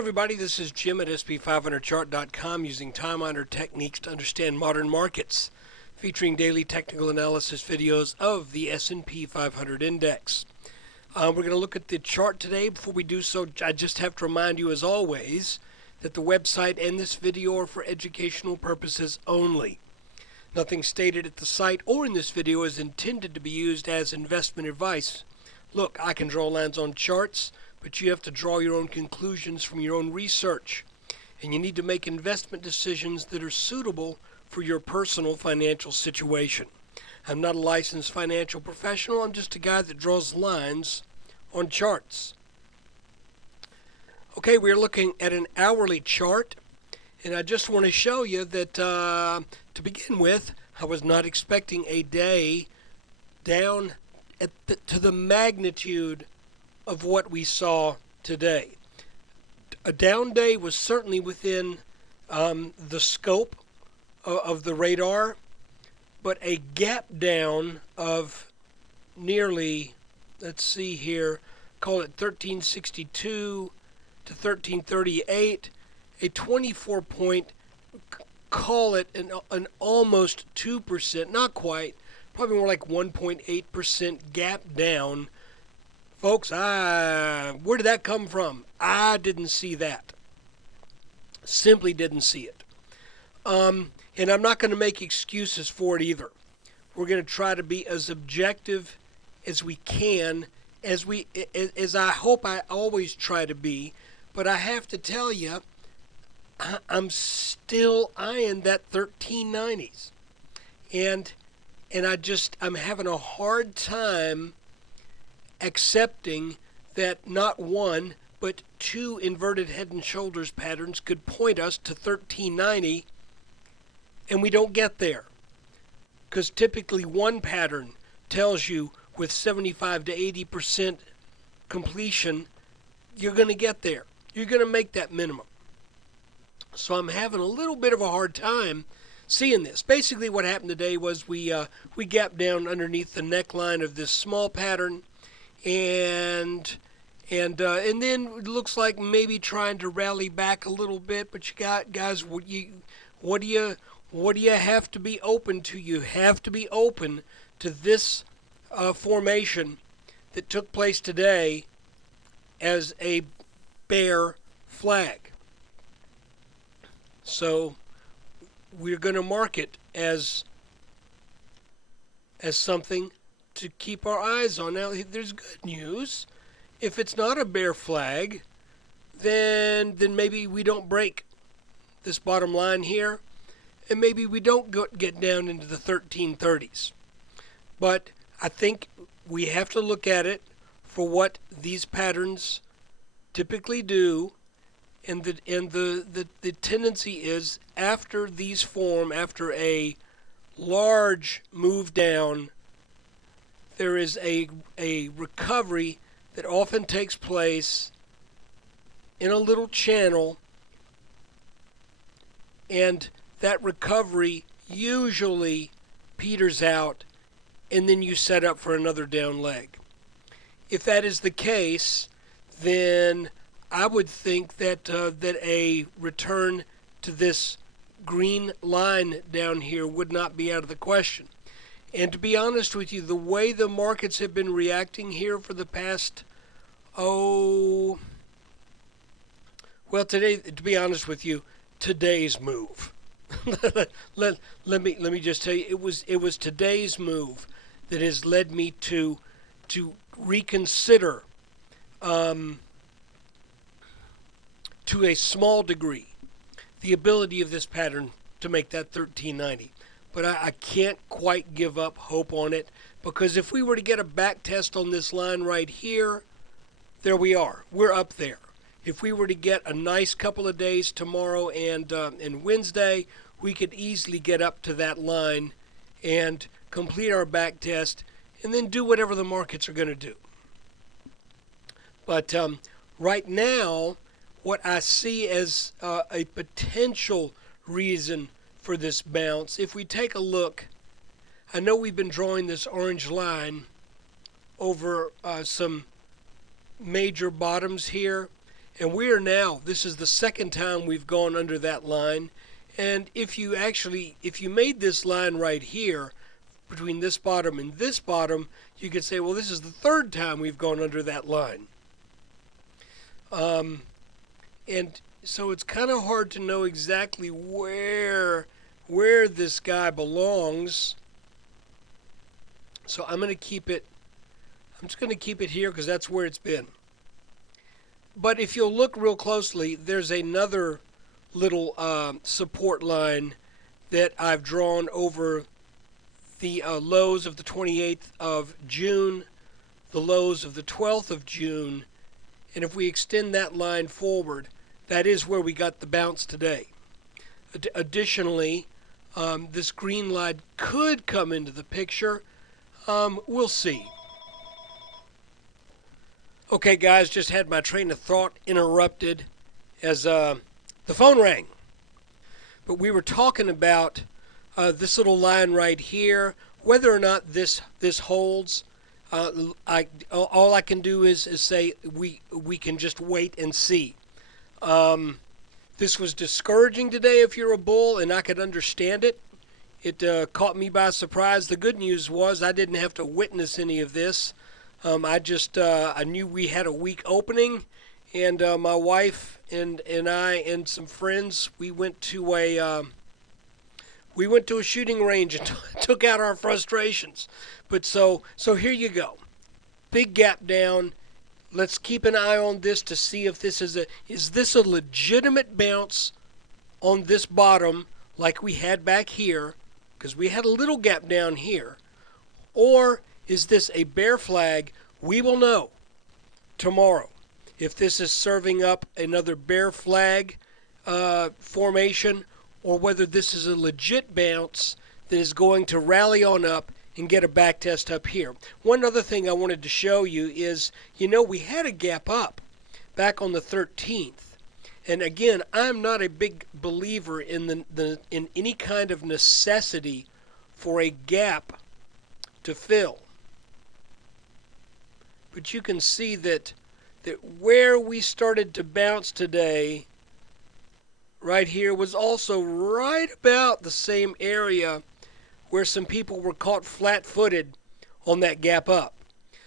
Everybody, this is Jim at SP500chart.com using time-honored techniques to understand modern markets, featuring daily technical analysis videos of the S&P 500 index. We're going to look at the chart today. Before we do so, I just have to remind you, as always, that the website and this video are for educational purposes only. Nothing stated at the site or in this video is intended to be used as investment advice. Look, I can draw lines on charts, but you have to draw your own conclusions from your own research. And you need to make investment decisions that are suitable for your personal financial situation. I'm not a licensed financial professional. I'm just a guy that draws lines on charts. Okay, we're looking at an hourly chart. And I just want to show you that, to begin with, I was not expecting a day down to the magnitude of what we saw today. A down day was certainly within the scope of the radar, but a gap down of nearly, let's see here, call it 1362 to 1338, a 24-point, call it an almost 2%, not quite, probably more like 1.8% gap down. Folks, where did that come from? I didn't see that. Simply didn't see it. And I'm not going to make excuses for it either. We're going to try to be as objective as we can, as I hope I always try to be. But I have to tell you, I'm still eyeing that 1390s. And I'm having a hard time accepting that not one, but two inverted head and shoulders patterns could point us to 1390, and we don't get there. Because typically one pattern tells you with 75 to 80% completion, you're going to get there. You're going to make that minimum. So I'm having a little bit of a hard time seeing this. Basically what happened today was we gapped down underneath the neckline of this small pattern, and then it looks like maybe trying to rally back a little bit. But you got, guys, what do you have to be open to? You have to be open to this formation that took place today as a bear flag. So we're going to mark it as something to keep our eyes on. Now, there's good news. If it's not a bear flag, then maybe we don't break this bottom line here, and maybe we don't get down into the 1330s. But I think we have to look at it for what these patterns typically do, and the tendency is after these form, after a large move down, there is a recovery that often takes place in a little channel, and that recovery usually peters out, and then you set up for another down leg. If that is the case, then I would think that a return to this green line down here would not be out of the question. And to be honest with you, the way the markets have been reacting here for the past, well, today, to be honest with you, today's move. let me just tell you, it was today's move that has led me to reconsider, to a small degree, the ability of this pattern to make that 1390. But I can't quite give up hope on it, because if we were to get a back test on this line right here, there we are. We're up there. If we were to get a nice couple of days tomorrow and Wednesday, we could easily get up to that line and complete our back test and then do whatever the markets are going to do. But right now, what I see as a potential reason for this bounce, if we take a look, I know we've been drawing this orange line over some major bottoms here, And we are now, this is the second time we've gone under that line. And if you made this line right here, between this bottom and this bottom, you could say, well, this is the third time we've gone under that line. And so it's kind of hard to know exactly where this guy belongs. So I'm just going to keep it here because that's where it's been. But if you'll look real closely, there's another little support line that I've drawn over the lows of the 28th of June, the lows of the 12th of June, and if we extend that line forward, that is where we got the bounce today. Additionally, this green line could come into the picture. We'll see. Okay, guys, just had my train of thought interrupted as the phone rang. But we were talking about this little line right here, whether or not this holds. All I can do is say we can just wait and see. This was discouraging today if you're a bull, and I could understand it. It caught me by surprise. The good news was I didn't have to witness any of this. I knew we had a weak opening, and my wife and I and some friends, we went to a shooting range and took out our frustrations. But so here you go. Big gap down. Let's keep an eye on this to see if this is a legitimate bounce on this bottom like we had back here, because we had a little gap down here, or is this a bear flag? We will know tomorrow if this is serving up another bear flag formation, or whether this is a legit bounce that is going to rally on up and get a back test up here. One other thing I wanted to show you is, we had a gap up back on the 13th. And again, I'm not a big believer in in any kind of necessity for a gap to fill. But you can see that where we started to bounce today, right here, was also right about the same area where some people were caught flat-footed on that gap up.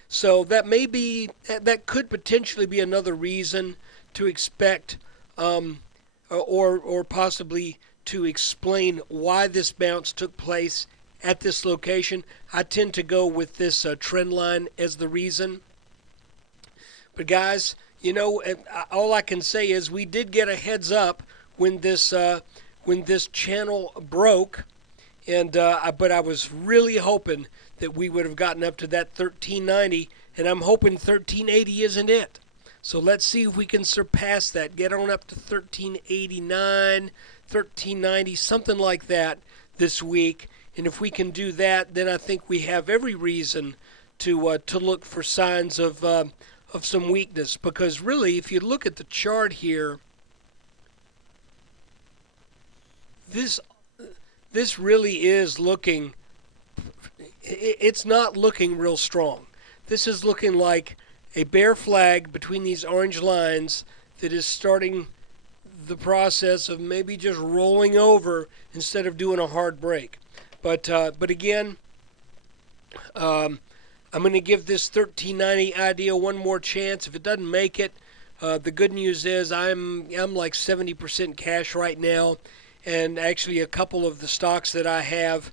So that could potentially be another reason to expect or possibly to explain why this bounce took place at this location. I tend to go with this trend line as the reason. But guys, all I can say is we did get a heads up when this channel broke, but I was really hoping that we would have gotten up to that 1390, and I'm hoping 1380 isn't it. So let's see if we can surpass that, get on up to 1389, 1390, something like that this week. And if we can do that, then I think we have every reason to look for signs of some weakness. Because really, if you look at the chart here, this really is looking, it's not looking real strong. This is looking like a bear flag between these orange lines that is starting the process of maybe just rolling over instead of doing a hard break. But again, I'm going to give this 1390 idea one more chance. If it doesn't make it, the good news is I'm like 70% cash right now. And actually, a couple of the stocks that I have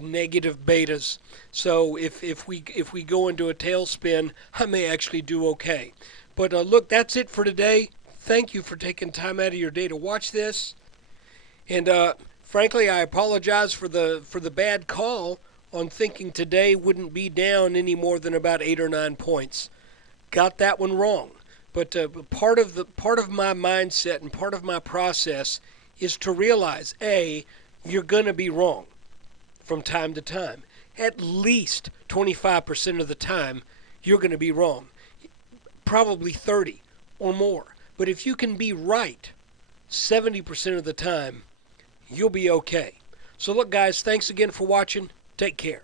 negative betas. So if we go into a tailspin, I may actually do okay. But look, that's it for today. Thank you for taking time out of your day to watch this. And frankly, I apologize for the bad call on thinking today wouldn't be down any more than about 8 or 9 points. Got that one wrong. But part of my mindset and part of my process is to realize, A, you're going to be wrong from time to time. At least 25% of the time, you're going to be wrong. Probably 30 or more. But if you can be right 70% of the time, you'll be okay. So look, guys, thanks again for watching. Take care.